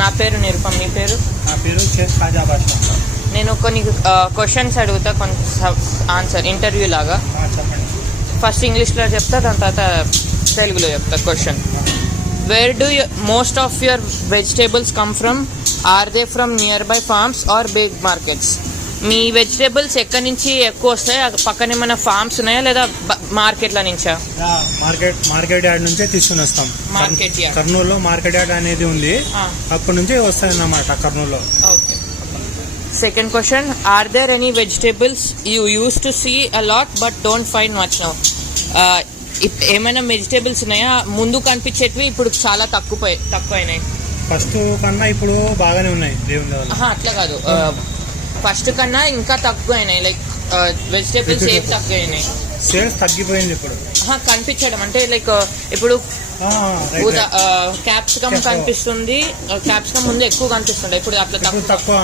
నా పేరు నిరుపమ్. మీ పేరు? నా పేరు షేక్ ఖాజా బాషా. నేను కొన్ని క్వశ్చన్స్ అడుగుతా, కొంచెం ఆన్సర్ ఇంటర్వ్యూ లాగా. చెప్పండి. ఫస్ట్ ఇంగ్లీష్లో చెప్తా, దాని తర్వాత తెలుగులో చెప్తా. Question: where do most of your vegetables come from? Are they from near by farms or big markets? మీ వెజిటేబుల్స్ ఎక్కడి నుంచి ఎక్కువ వస్తాయి? పక్కన ఏమైనా ఫార్మ్స్ ఉన్నాయా లేదా మార్కెట్ల నుంచా? మార్కెట్ యార్డ్ నుంచే తీసుకుని వస్తాం. మార్కెట్ యార్డ్, కర్నూలులో మార్కెట్ యార్డ్ అనేది ఉంది, అక్కడి నుంచే వస్తాయి అన్నమాట కర్నూలులో. Okay. Second question: are there any vegetables you use to see a lot but don't find much now? ఏమైనా వెజిటేబుల్స్ ఉన్నాయా ముందు కనిపించేటివి ఇప్పుడు చాలా తక్కువైనాయి? ఫస్ట్ కన్నా ఇప్పుడు బాగానే ఉన్నాయి దేవుని వల్ల. అట్లా కాదు, ఫస్ట్ కన్నా ఇంకా తక్కువ అయినాయి. లైక్ వెజిటేబుల్స్ ఏవి తక్కువ అయినాయి? సేల్స్ తగ్గిపోయింది ఇప్పుడు. కనిపించడం అంటే లైక్ ఇప్పుడు క్యాప్సికమ్ కనిపిస్తుంది, క్యాప్సికమ్ ముందు ఎక్కువ కనిపిస్తుంది, ఇప్పుడు అట్లా తక్కువ.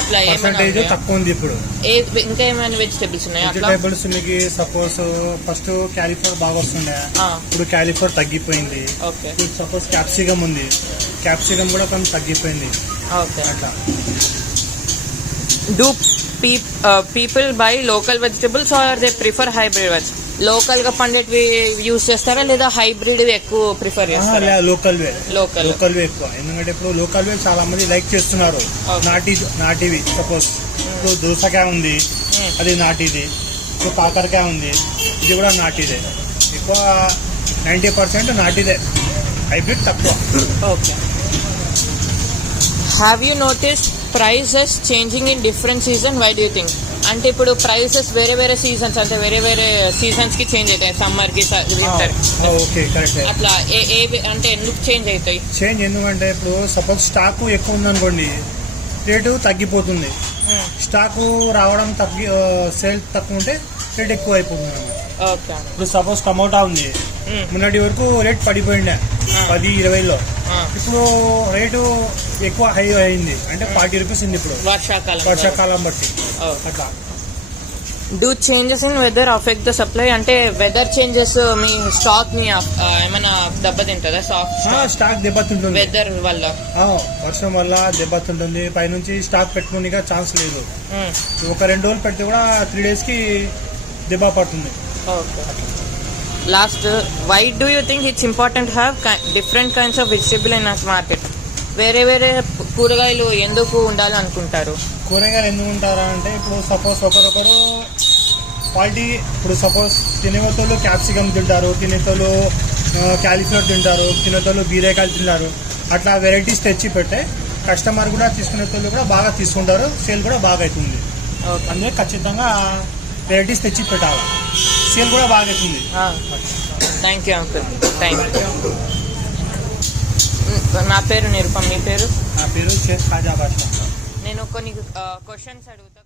అట్లా పర్సెంటేజ్ తక్కువ ఉంది ఇప్పుడు. ఇంకా ఏమైనా వెజిటేబుల్స్ ఉన్నాయా? వెజిటేబుల్స్ మీకు సపోజ్ ఫస్ట్ క్యాలీఫ్లవర్ బాగా వస్తుండే, ఇప్పుడు క్యాలీఫ్లవర్ తగ్గిపోయింది. ఇప్పుడు సపోజ్ క్యాప్సికమ్ ఉంది, క్యాప్సికమ్ కూడా కొంచెం తగ్గిపోయింది. అట్లా. Do people buy local vegetables or they prefer hybrid ones? Local గా పండేటివి యూజ్ చేస్తారా లేదా హైబ్రిడ్ ఎక్కువ ప్రిఫర్ చేస్తారా? లోకల్ వే ఎక్కువ. ఎందుకంటే ఇప్పుడు లోకల్ వే చాలా మంది లైక్ చేస్తున్నారు. నాటివి సపోజ్ ఇప్పుడు దోసకాయ ఉంది, అది నాటిది. ఇప్పుడు కాకరకాయ ఉంది, ఇది కూడా నాటిదే. ఎక్కువ 90% నాటిదే, హైబ్రిడ్ తక్కువ. Okay. Have you noticed prices changing in different season? Why do you think? అంటే ఇప్పుడు ప్రైసెస్ వేరే సీజన్స్, అంటే వేరే సీజన్స్ కి చేంజ్ అవుతాయి, సమ్మర్ కి, వింటర్. అట్లా అంటే ఎందుకు చేంజ్ అవుతాయి? చేంజ్ ఎందుకంటే ఇప్పుడు సపోజ్ స్టాక్ ఎక్కువ ఉందనుకోండి, రేటు తగ్గిపోతుంది. స్టాకు రావడం సేల్ తక్కువ ఉంటే రేట్ ఎక్కువ అయిపోతుంది అన్నమాట. ఇప్పుడు సపోజ్ టమోటా ఉంది, మొన్నటి వరకు రేట్ పడిపోయిండే 10-20లో, ఇప్పుడు రేటు ఎక్కువ హై అయింది, అంటే 40 రూపీస్ ఉంది ఇప్పుడు వర్షాకాలం బట్టి. అట్లా. Do changes in weather affect the supply? అంటే వెదర్ చేంజెస్ మీ స్టాక్ ని ఏమైనా దెబ్బతింటుందా? స్టాక్ దెబ్బతింటుంది వెదర్ వల్ల, వర్షం వల్ల దెబ్బతింటుంది. పైనుంచి స్టాక్ పెట్టుకునే ఛాన్స్ లేదు. ఒక 2 రోజులు పెడితే కూడా 3 days కి దెబ్బ పడుతుంది. Last: why do you think it's important have different kinds of vegetable in us market? వేరే కూరగాయలు ఎందుకు ఉండాలి అనుకుంటారు? కూరగాయలు ఎందుకు ఉంటారా అంటే ఇప్పుడు సపోజ్ ఒకరొకరు క్వాలిటీ, ఇప్పుడు సపోజ్ తినేతోళ్ళు క్యాప్సికమ్ తింటారు, తినేతోళ్ళు క్యాలీఫ్లవర్ తింటారు, తినేతోళ్ళు బీరకాయలు తింటారు. అట్లా వెరైటీస్ తెచ్చి పెట్టే కస్టమర్ కూడా తీసుకునేతోళ్ళు కూడా బాగా తీసుకుంటారు, సేల్ కూడా బాగా అవుతుంది. అందుకే ఖచ్చితంగా వెరైటీస్ తెచ్చి పెట్టాలి, సేల్ కూడా బాగా అవుతుంది. Thank you uncle. Thank you. నా పేరు నిరుపమ్. మీ పేరు? నా పేరు షేక్ ఖాజా బాషా. నేను కొన్ని క్వశ్చన్స్ అడుగుతా.